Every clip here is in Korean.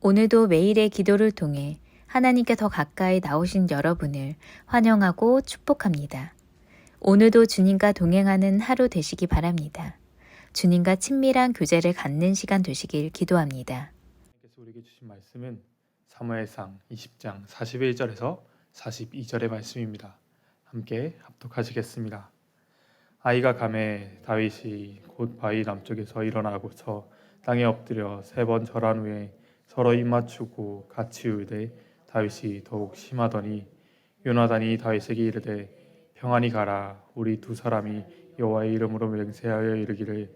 오늘도 매일의 기도를 통해 하나님께 더 가까이 나오신 여러분을 환영하고 축복합니다. 오늘도 주님과 동행하는 하루 되시기 바랍니다. 주님과 친밀한 교제를 갖는 시간 되시길 기도합니다. 하나님께서 우리에게 주신 말씀은 사무엘상 20장 41절에서 42절의 말씀입니다. 함께 합독하시겠습니다. 아이가 감에 다윗이 곧 바위 남쪽에서 일어나고서 땅에 엎드려 3번 절한 후에 서로 입 맞추고 같이 울되 다윗이 더욱 심하더니 요나단이 다윗에게 이르되 평안히 가라. 우리 두 사람이 여호와의 이름으로 맹세하여 이르기를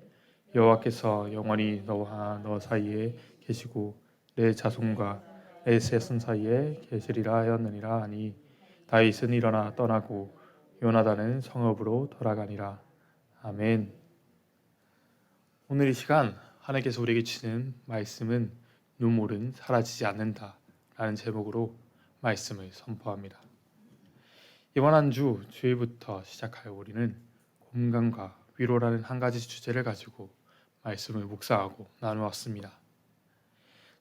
여호와께서 영원히 너와 너 사이에 계시고 내 자손과 내 세손 사이에 계시리라 하였느니라 하니 다윗은 일어나 떠나고 요나단은 성읍으로 돌아가니라. 아멘. 오늘 이 시간 하나님께서 우리에게 주시는 말씀은 눈물은 사라지지 않는다 라는 제목으로 말씀을 선포합니다. 이번 한 주 주일부터 시작할 우리는 공감과 위로라는 한 가지 주제를 가지고 말씀을 묵상하고 나누었습니다.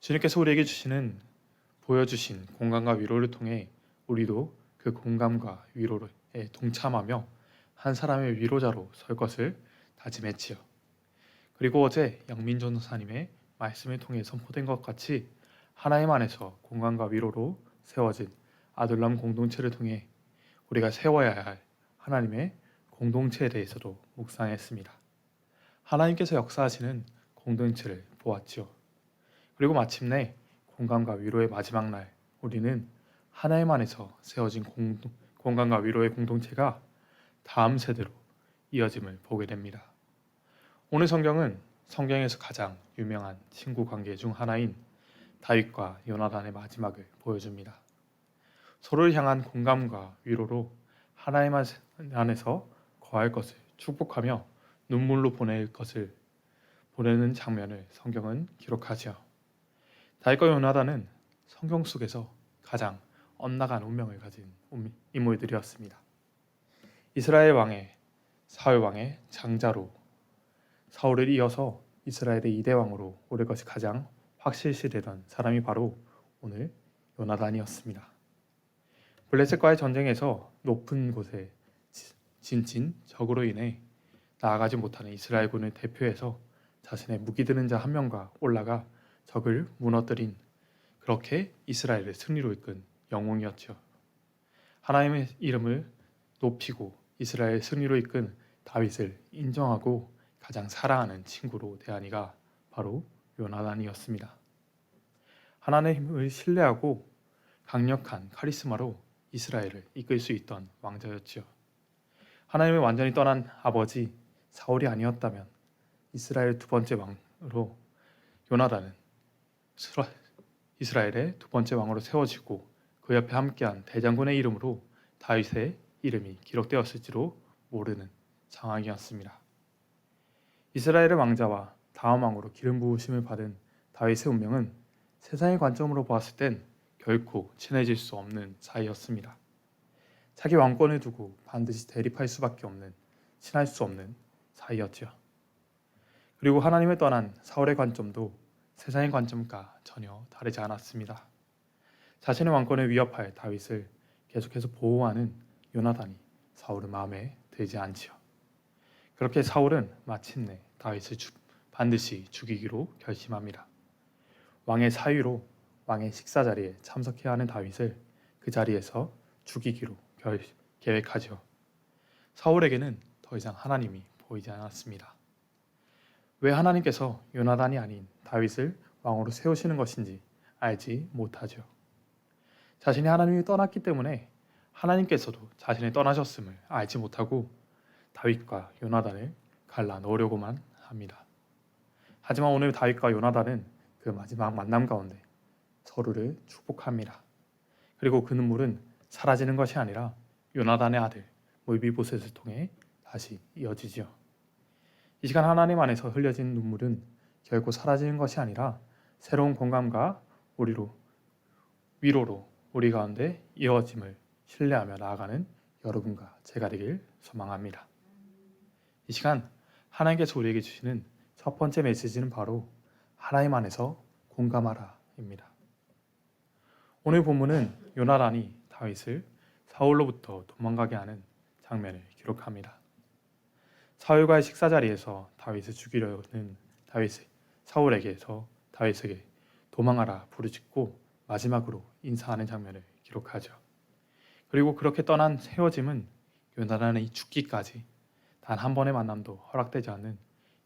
주님께서 우리에게 보여주신 공감과 위로를 통해 우리도 그 공감과 위로에 동참하며 한 사람의 위로자로 설 것을 다짐했지요. 그리고 어제 영민 전도사님의 말씀을 통해 선포된 것 같이 하나님 안에서 공감과 위로로 세워진 아둘람 공동체를 통해 우리가 세워야 할 하나님의 공동체에 대해서도 묵상했습니다. 하나님께서 역사하시는 공동체를 보았지요. 그리고 마침내 공감과 위로의 마지막 날 우리는 하나님 안에서 세워진 공감과 위로의 공동체가 다음 세대로 이어짐을 보게 됩니다. 오늘 성경에서 가장 유명한 친구 관계 중 하나인 다윗과 요나단의 마지막을 보여줍니다. 서로를 향한 공감과 위로로 하나님 안에서 거할 것을 축복하며 눈물로 보내는 장면을 성경은 기록하죠. 다윗과 요나단은 성경 속에서 가장 엇나간 운명을 가진 인물들이었습니다. 이스라엘 왕의 사울 왕의 장자로 사울을 이어서 이스라엘의 2대 왕으로 오를 것이 가장 확실시되던 사람이 바로 오늘 요나단이었습니다. 블레셋과의 전쟁에서 높은 곳에 진친 적으로 인해 나아가지 못하는 이스라엘군을 대표해서 자신의 무기 드는 자 한 명과 올라가 적을 무너뜨린 그렇게 이스라엘을 승리로 이끈 영웅이었죠. 하나님의 이름을 높이고 이스라엘 승리로 이끈 다윗을 인정하고 가장 사랑하는 친구로 대한 이가 바로 요나단이었습니다. 하나님을 신뢰하고 강력한 카리스마로 이스라엘을 이끌 수 있던 왕자였죠. 하나님을 완전히 떠난 아버지 사울이 아니었다면 이스라엘 두 번째 왕으로 요나단은 이스라엘의 두 번째 왕으로 세워지고 그 옆에 함께한 대장군의 이름으로 다윗의 이름이 기록되었을지도 모르는 상황이었습니다. 이스라엘의 왕자와 다음 왕으로 기름 부으심을 받은 다윗의 운명은 세상의 관점으로 보았을 땐 결코 친해질 수 없는 사이였습니다. 자기 왕권을 두고 반드시 대립할 수밖에 없는 친할 수 없는 사이였죠. 그리고 하나님을 떠난 사울의 관점도 세상의 관점과 전혀 다르지 않았습니다. 자신의 왕권을 위협할 다윗을 계속해서 보호하는 요나단이 사울의 마음에 들지 않지요. 그렇게 사울은 마침내 다윗을 반드시 죽이기로 결심합니다. 왕의 사위로 왕의 식사 자리에 참석해야 하는 다윗을 그 자리에서 죽이기로 계획하죠. 사울에게는 더 이상 하나님이 보이지 않았습니다. 왜 하나님께서 요나단이 아닌 다윗을 왕으로 세우시는 것인지 알지 못하죠. 자신이 하나님이 떠났기 때문에 하나님께서도 자신이 떠나셨음을 알지 못하고 다윗과 요나단을 갈라 넣으려고만 합니다. 하지만 오늘 다윗과 요나단은 그 마지막 만남 가운데 서로를 축복합니다. 그리고 그 눈물은 사라지는 것이 아니라 요나단의 아들 몰비보셋을 통해 다시 이어지죠. 이 시간 하나님 안에서 흘려진 눈물은 결코 사라지는 것이 아니라 새로운 공감과 위로로 우리 가운데 이어짐을 신뢰하며 나아가는 여러분과 제가 되길 소망합니다. 이 시간 하나님께서 우리에게 주시는 첫 번째 메시지는 바로 하나님 안에서 공감하라입니다. 오늘 본문은 요나단이 다윗을 사울로부터 도망가게 하는 장면을 기록합니다. 사울과의 식사 자리에서 다윗을 죽이려는 사울에게서 다윗에게 도망하라 부르짖고 마지막으로 인사하는 장면을 기록하죠. 그리고 그렇게 떠난 헤어짐은 요나단의 죽기까지 단 한 번의 만남도 허락되지 않는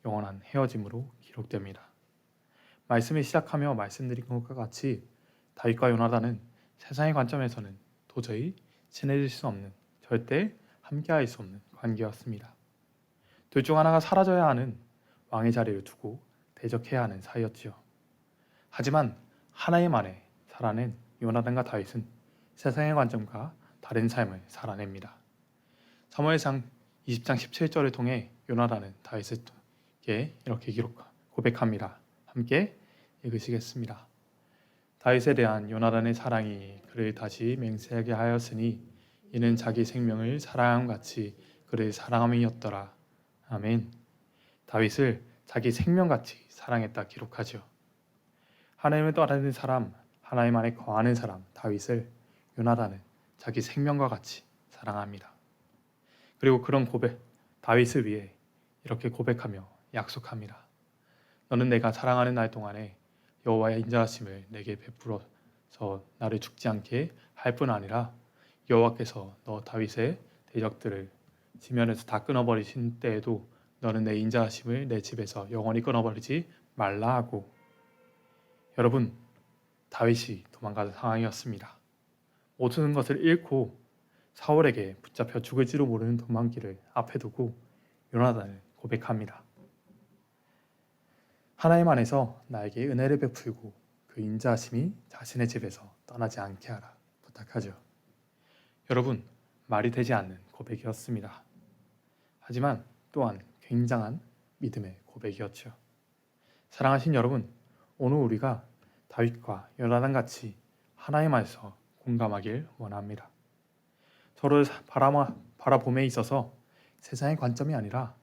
영원한 헤어짐으로 기록됩니다. 말씀을 시작하며 말씀드린 것과 같이 다윗과 요나단은 세상의 관점에서는 도저히 친해질 수 없는, 절대 함께할 수 없는 관계였습니다. 둘 중 하나가 사라져야 하는 왕의 자리를 두고 대적해야 하는 사이였지요. 하지만 하나님만에 살아낸 요나단과 다윗은 세상의 관점과 다른 삶을 살아냅니다. 사무엘상 20장 17절을 통해 요나단은 다윗에게 이렇게 고백합니다. 함께 읽으시겠습니다. 다윗에 대한 요나단의 사랑이 그를 다시 맹세하게 하였으니 이는 자기 생명을 사랑함 같이 그를 사랑함이었더라. 아멘. 다윗을 자기 생명같이 사랑했다 기록하죠. 하나님을 따르는 사람, 하나님 안에 거하는 사람 다윗을 요나단은 자기 생명과 같이 사랑합니다. 그리고 그런 다윗을 위해 이렇게 고백하며 약속합니다. 너는 내가 사랑하는 날 동안에 여호와의 인자하심을 내게 베풀어서 나를 죽지 않게 할 뿐 아니라 여호와께서 너 다윗의 대적들을 지면에서 다 끊어버리신 때에도 너는 내 인자하심을 내 집에서 영원히 끊어버리지 말라 하고. 여러분, 다윗이 도망가는 상황이었습니다. 모든 것을 잃고 사울에게 붙잡혀 죽을지도 모르는 도망길을 앞에 두고 요나단을 고백합니다. 하나님 안에서 나에게 은혜를 베풀고 그 인자하심이 자신의 집에서 떠나지 않게 하라 부탁하죠. 여러분, 말이 되지 않는 고백이었습니다. 하지만 또한 굉장한 믿음의 고백이었죠. 사랑하신 여러분, 오늘 우리가 다윗과 요나단 같이 하나님 안에서 공감하길 원합니다. 서로를 바라봄에 있어서 세상의 관점이 아니라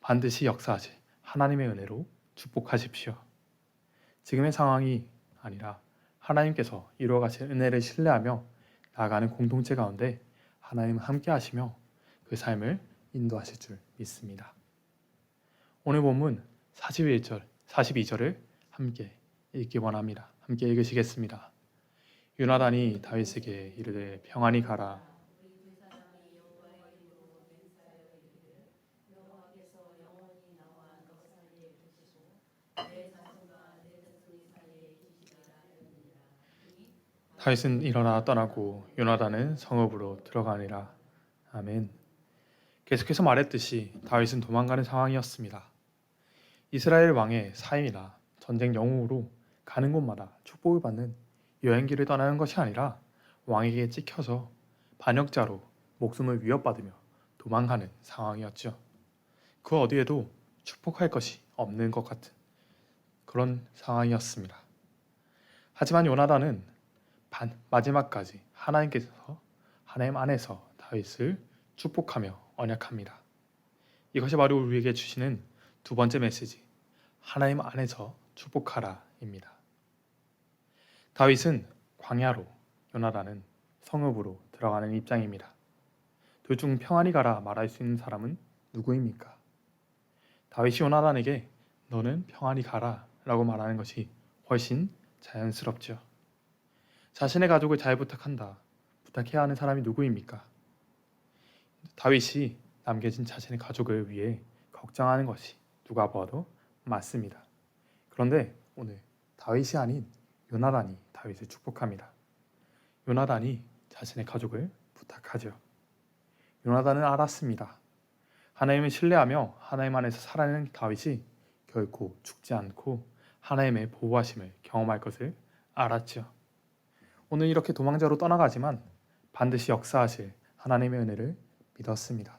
반드시 역사하실 하나님의 은혜로 축복하십시오. 지금의 상황이 아니라 하나님께서 이루어 가실 은혜를 신뢰하며 나아가는 공동체 가운데 하나님은 함께 하시며 그 삶을 인도하실 줄 믿습니다. 오늘 본문 42절을 함께 읽기 원합니다. 함께 읽으시겠습니다. 요나단이 다윗에게 이르되 평안히 가라. 다윗은 일어나 떠나고 요나단은 성읍으로 들어가니라. 아멘. 계속해서 말했듯이 다윗은 도망가는 상황이었습니다. 이스라엘 왕의 사임이나 전쟁 영웅으로 가는 곳마다 축복을 받는 여행기를 떠나는 것이 아니라 왕에게 찍혀서 반역자로 목숨을 위협받으며 도망가는 상황이었죠. 그 어디에도 축복할 것이 없는 것 같은 그런 상황이었습니다. 하지만 요나단은 마지막까지 하나님 안에서 다윗을 축복하며 언약합니다. 이것이 바로 우리에게 주시는 두 번째 메시지, 하나님 안에서 축복하라입니다. 다윗은 광야로, 요나단은 성읍으로 들어가는 입장입니다. 둘 중 평안히 가라 말할 수 있는 사람은 누구입니까? 다윗이 요나단에게 너는 평안히 가라 라고 말하는 것이 훨씬 자연스럽죠. 자신의 가족을 잘 부탁해야 하는 사람이 누구입니까? 다윗이 남겨진 자신의 가족을 위해 걱정하는 것이 누가 봐도 맞습니다. 그런데 오늘 다윗이 아닌 요나단이 다윗을 축복합니다. 요나단이 자신의 가족을 부탁하죠. 요나단은 알았습니다. 하나님을 신뢰하며 하나님 안에서 살아내는 다윗이 결코 죽지 않고 하나님의 보호하심을 경험할 것을 알았죠. 오늘 이렇게 도망자로 떠나가지만 반드시 역사하실 하나님의 은혜를 믿었습니다.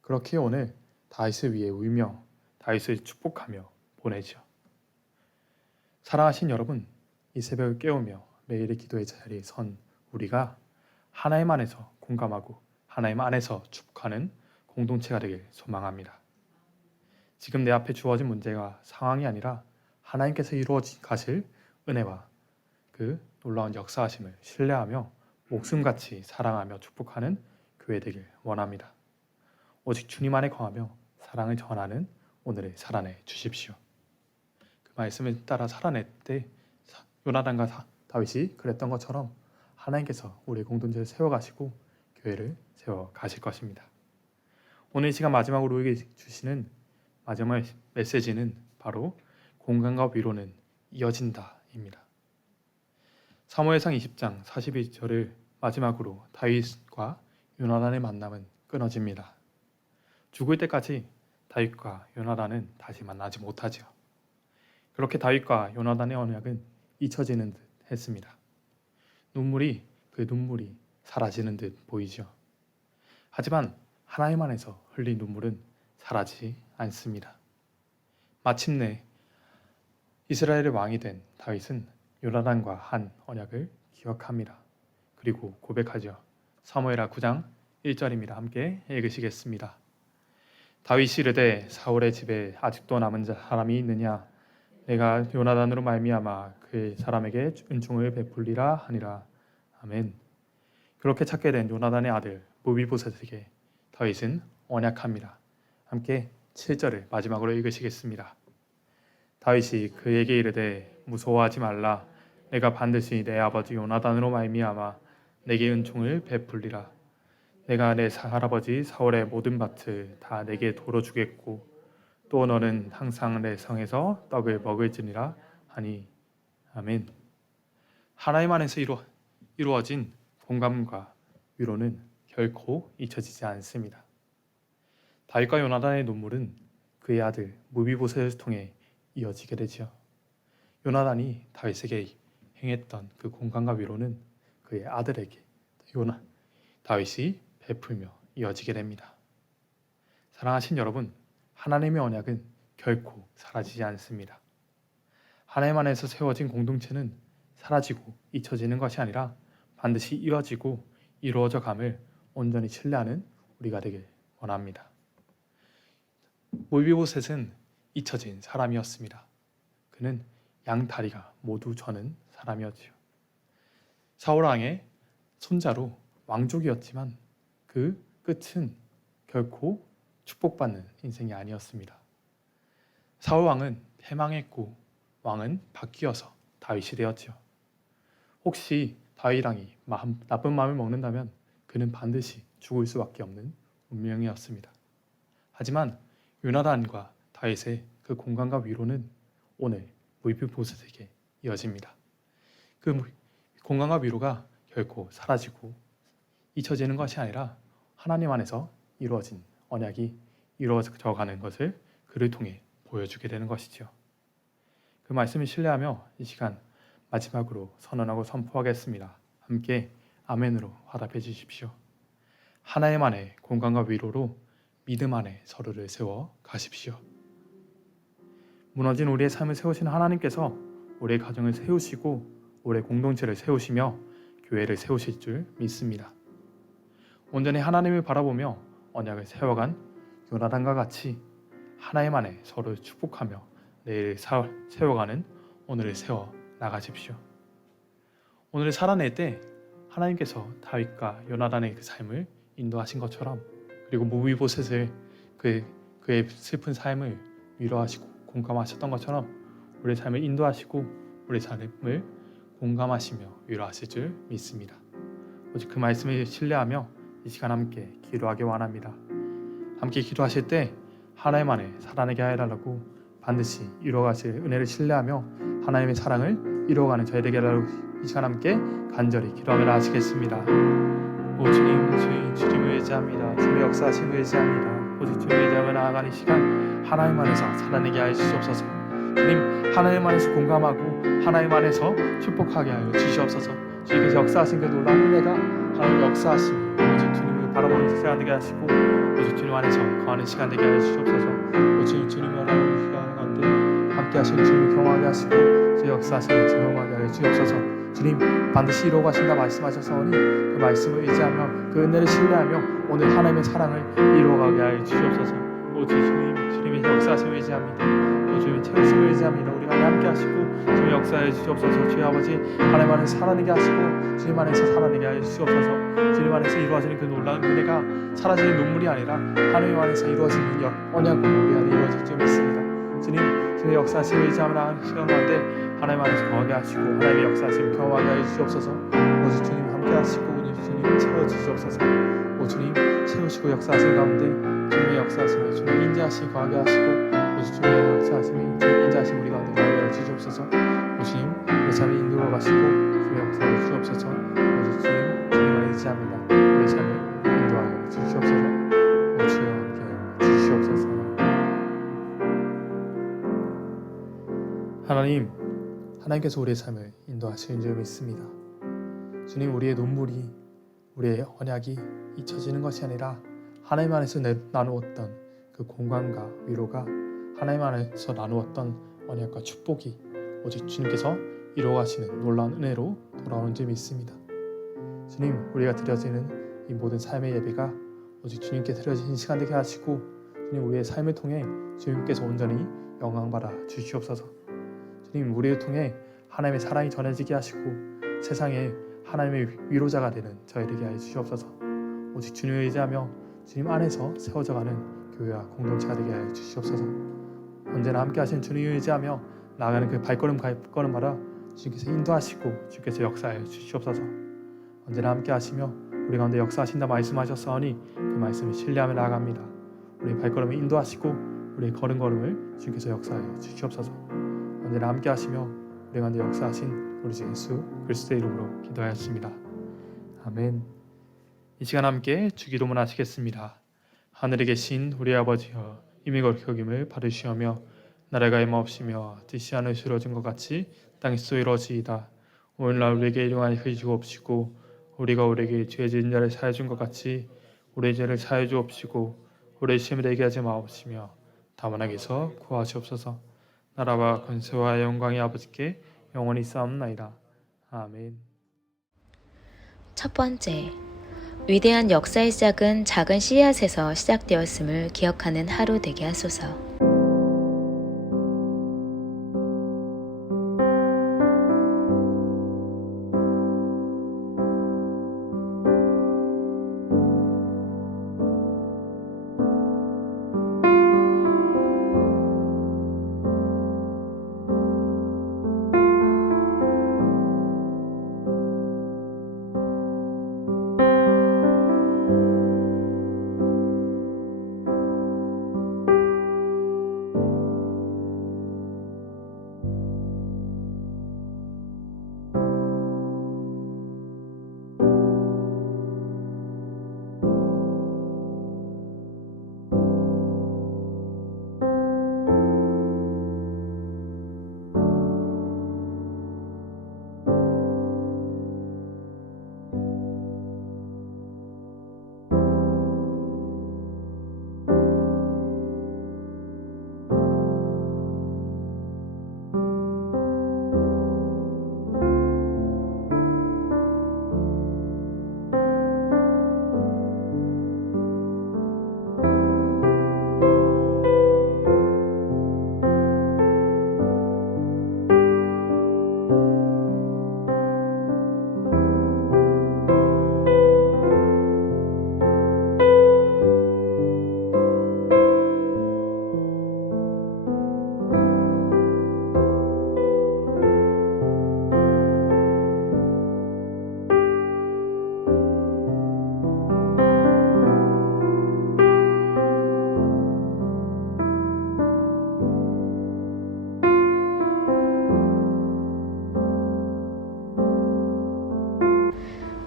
그렇게 오늘 다윗을 위해 울며 다윗을 축복하며 보내죠. 사랑하신 여러분, 이 새벽을 깨우며 매일의 기도의 자리에 선 우리가 하나님 안에서 공감하고 하나님 안에서 축복하는 공동체가 되길 소망합니다. 지금 내 앞에 주어진 문제가 상황이 아니라 하나님께서 이루어 가실 은혜와 그 놀라운 역사하심을 신뢰하며 목숨같이 사랑하며 축복하는 교회 되길 원합니다. 오직 주님 안에 거하며 사랑을 전하는 오늘을 살아내 주십시오. 그 말씀을 따라 살아낼 때 요나단과 다윗이 그랬던 것처럼 하나님께서 우리의 공동체를 세워가시고 교회를 세워가실 것입니다. 오늘 이 시간 마지막으로 우리에게 주시는 마지막 메시지는 바로 공간과 위로는 이어진다입니다. 사무엘상 20장 42절을 마지막으로 다윗과 요나단의 만남은 끊어집니다. 죽을 때까지 다윗과 요나단은 다시 만나지 못하죠. 그렇게 다윗과 요나단의 언약은 잊혀지는 듯 했습니다. 그 눈물이 사라지는 듯 보이죠. 하지만 하나님 안에서 흘린 눈물은 사라지지 않습니다. 마침내 이스라엘의 왕이 된 다윗은 요나단과 한 언약을 기억합니다. 그리고 고백하죠. 사무엘하 9장 1절입니다. 함께 읽으시겠습니다. 다윗이 이르되 사울의 집에 아직도 남은 사람이 있느냐? 내가 요나단으로 말미암아 그 사람에게 은총을 베풀리라 하니라. 아멘. 그렇게 찾게 된 요나단의 아들 무비보셋에게 다윗은 언약합니다. 함께 7절을 마지막으로 읽으시겠습니다. 다윗이 그에게 이르되 무서워하지 말라. 내가 반드시 내 아버지 요나단으로 말미암아 내게 은총을 베풀리라. 내가 내 할아버지 사울의 모든 밭을 다 내게 도로 주겠고 또 너는 항상 내 성에서 떡을 먹을지니라 하니. 아멘. 하나님 안에서 이루어진 공감과 위로는 결코 잊혀지지 않습니다. 다윗과 요나단의 눈물은 그의 아들 무비보셋을 통해 이어지게 되죠. 요나단이 다윗에게 행했던 그 공감과 위로는 그의 아들에게 다윗이 베풀며 이어지게 됩니다. 사랑하신 여러분, 하나님의 언약은 결코 사라지지 않습니다. 하나님 안에서 세워진 공동체는 사라지고 잊혀지는 것이 아니라 반드시 이어지고 이루어져 감을 온전히 신뢰하는 우리가 되길 원합니다. 무비보셋은 잊혀진 사람이었습니다. 그는 양다리가 모두 저는 사람이었지요. 사울왕의 손자로 왕족이었지만 그 끝은 결코 축복받는 인생이 아니었습니다. 사울왕은 패망했고 왕은 바뀌어서 다윗이 되었죠. 혹시 다윗왕이 나쁜 마음을 먹는다면 그는 반드시 죽을 수밖에 없는 운명이었습니다. 하지만 요나단과 다윗의 그 공감과 위로는 오늘 무비보셋에게 이어집니다. 그 공감과 위로가 결코 사라지고 잊혀지는 것이 아니라 하나님 안에서 이루어진 언약이 이루어져 가는 것을 그를 통해 보여주게 되는 것이죠. 그 말씀을 신뢰하며 이 시간 마지막으로 선언하고 선포하겠습니다. 함께 아멘으로 화답해 주십시오. 하나님 안에 공감과 위로로 믿음 안에 서로를 세워 가십시오. 무너진 우리의 삶을 세우시는 하나님께서 우리의 가정을 세우시고 우리의 공동체를 세우시며 교회를 세우실 줄 믿습니다. 온전히 하나님을 바라보며 언약을 세워간 요나단과 같이 하나님 안에 서로를 축복하며 내일을 세워가는 오늘을 세워 나가십시오. 오늘을 살아낼 때 하나님께서 다윗과 요나단의 그 삶을 인도하신 것처럼 그리고 무비보셋을 그의 슬픈 삶을 위로하시고 공감하셨던 것처럼 우리의 삶을 인도하시고 우리의 삶을 공감하시며 위로하실 줄 믿습니다. 오직 그 말씀을 신뢰하며 이 시간 함께 기도하기 원합니다. 함께 기도하실 때 하나님 안에 살아내게 해달라고 반드시 이루어가실 은혜를 신뢰하며 하나님의 사랑을 이루어가는 저희 되게 해달라고 이 시간 함께 간절히 기도하며 나아가시겠습니다. 오 주님, 주님을 의지합니다. 주님의 역사하심을 의지합니다. 오직 주님을 의지하며 나아가는 시간 하나님 안에서 살아내게 하여 주시옵소서. 주님, 하나님 안에서 공감하고 하나님 안에서 축복하게 하여 주시옵소서. 주님께서 역사하신 그 놀라운 은혜가 하나님 역사하심 오직 주님을 바라보는 시간 되게 하시고 오직 주님 안에서 거하는 시간 되게 하여 주시옵소서. 오직 주님을 바라보는 시간 가운데 함께 하시는 주님을 경험하게 하시고 주 역사하심을 경험하게 하여 주시옵소서. 주님 반드시 이루어가신다 말씀하셨사오니 그 말씀을 의지하며 그 은혜를 신뢰하며 오늘 하나님의 사랑을 이루어가게 하여 주시옵소서. 오직 주님의 역사하심을 의지합니다. 또 주님의 채우심을 의지합니다. 우리가 함께 하시고 주님 역사해 주시옵소서. 주의 아버지 하나님 안에서 살아내게 하시고 주님 안에서 살아내게 하여 주시옵소서. 주님 안에서 이루어지는 그 놀라운 은혜가 사라지는 눈물이 아니라 하나님 안에서 이루어지는 언약으로 우리 안에 이루어질 줄 믿습니다. 주님의 역사하심을 의지하며 시간 가운데 하나님 안에서 거하게 하시고 하나님의 역사하심을 경험하게 하여 주시옵소서. 오직 주님 함께 하시고 주님 채워주시옵소서. 오 주님 채우시고 역사하신 가운데 주님의 역사하심에 주님 인자하심이 거하게 하시고 오직 주님의 역사하심이 주님 인자하심 우리 가운데 거하게 하여 주시옵소서. 오 주님 우리 삶을 인도로 가시고 주님의 역사해 주시옵소서. 오직 주님을 의지합니다. 우리 삶을 인도하여 주시옵소서. 오 주여 함께 주시옵소서. 하나님께서 우리의 삶을 인도하시는 줄 믿습니다. 주님 우리의 눈물이 우리의 언약이 잊혀지는 것이 아니라 하나님 안에서 나누었던 그 공간과 위로가 하나님 안에서 나누었던 언약과 축복이 오직 주님께서 이루어가시는 놀라운 은혜로 돌아오는 줄 믿습니다. 주님 우리가 드려지는 이 모든 삶의 예배가 오직 주님께 드려지는 시간 되게 하시고 주님 우리의 삶을 통해 주님께서 온전히 영광받아 주시옵소서. 주님 우리를 통해 하나님의 사랑이 전해지게 하시고 세상에 하나님의 위로자가 되는 저희 되게 하여 주시옵소서. 오직 주님을 의지하며 주님 안에서 세워져가는 교회와 공동체가 되게 하여 주시옵소서. 언제나 함께 하신 주님을 의지하며 나아가는 그 발걸음마다 주님께서 인도하시고 주께서 역사하여 주시옵소서. 언제나 함께 하시며 우리 가운데 역사하신다 말씀하셨사오니 그 말씀을 신뢰하며 나아갑니다. 우리 발걸음을 인도하시고 우리의 걸음걸음을 주님께서 역사하여 주시옵소서. 언제나 함께 하시며 우리 가운데 역사하신 우리 주 예수 그리스도의 이름으로 기도하였습니다. 아멘. 이 시간 함께 주기도문 하시겠습니다. 하늘에 계신 우리 아버지여 이미 거룩히 여김을 받으시오며 나라가 임하옵시며 뜻이 하늘에서 이루어진 것 같이 땅에서 이루어지이다. 오늘날 우리에게 일용할 것을 주옵시고 우리가 우리에게 죄 지은 자를 사하여 준 것 같이 우리의 죄를 사하여 주옵시고 우리의 시험에 들게 하지 마옵시며 다만 악에서 구하시옵소서. 나라와 권세와 영광이 아버지께 영원히 싸움나이다. 아멘. 첫 번째, 위대한 역사의 시작은 작은 씨앗에서 시작되었음을 기억하는 하루 되게 하소서.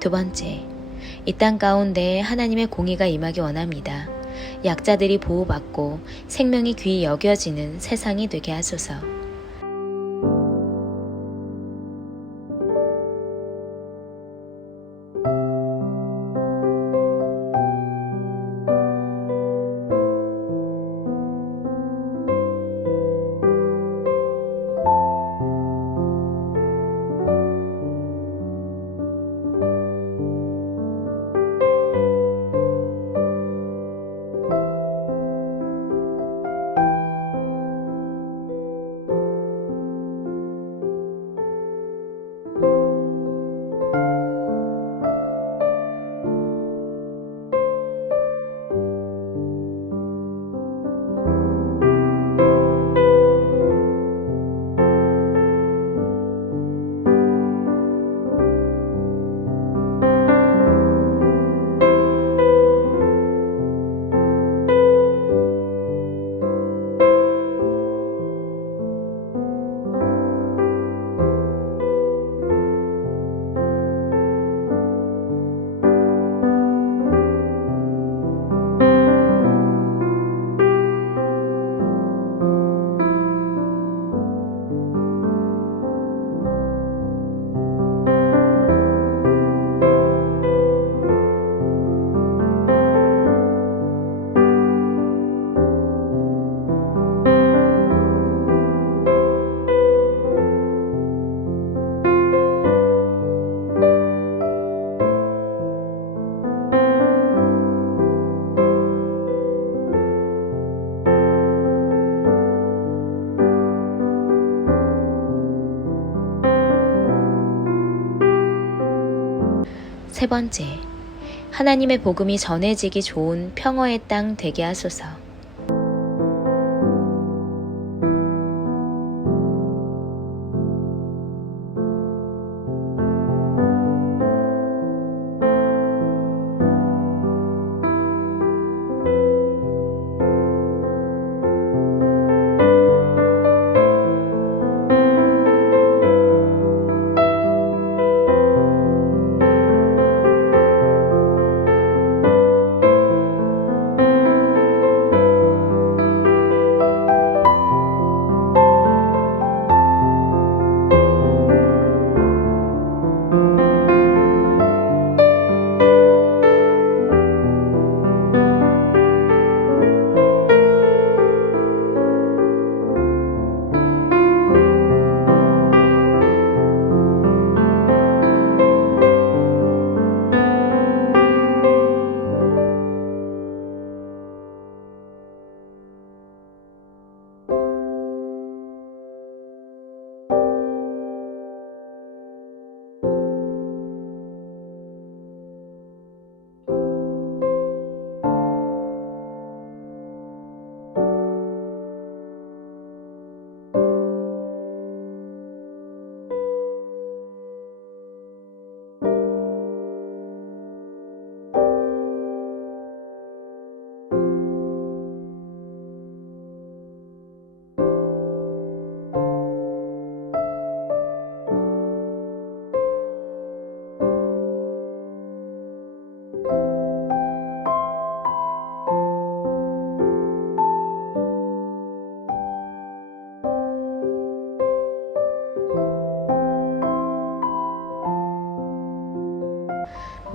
두 번째, 이 땅 가운데 하나님의 공의가 임하기 원합니다. 약자들이 보호받고 생명이 귀히 여겨지는 세상이 되게 하소서. 세 번째, 하나님의 복음이 전해지기 좋은 평화의 땅 되게 하소서.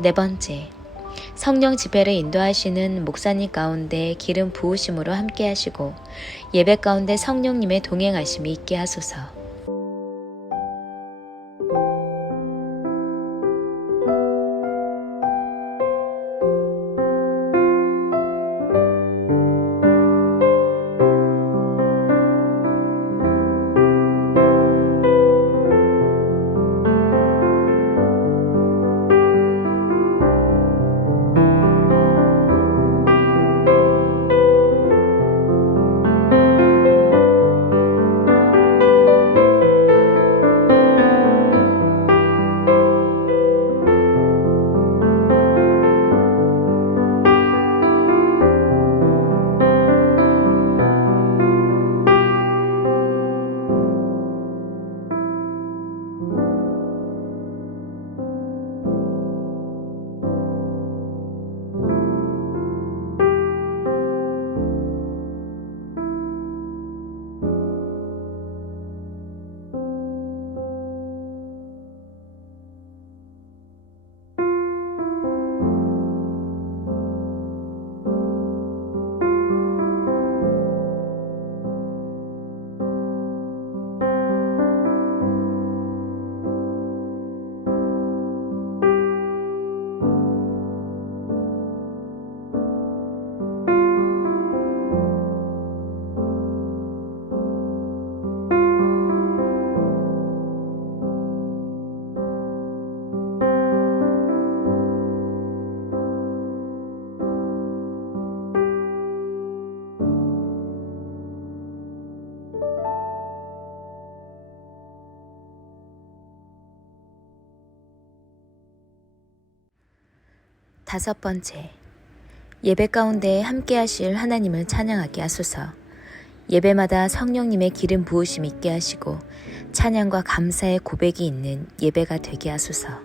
네 번째, 성령 집회를 인도하시는 목사님 가운데 기름 부으심으로 함께 하시고 예배 가운데 성령님의 동행하심이 있게 하소서. 다섯 번째, 예배 가운데 함께 하실 하나님을 찬양하게 하소서. 예배마다 성령님의 기름 부으심 있게 하시고 찬양과 감사의 고백이 있는 예배가 되게 하소서.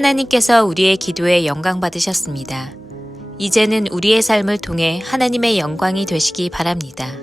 하나님께서 우리의 기도에 영광 받으셨습니다. 이제는 우리의 삶을 통해 하나님의 영광이 되시기 바랍니다.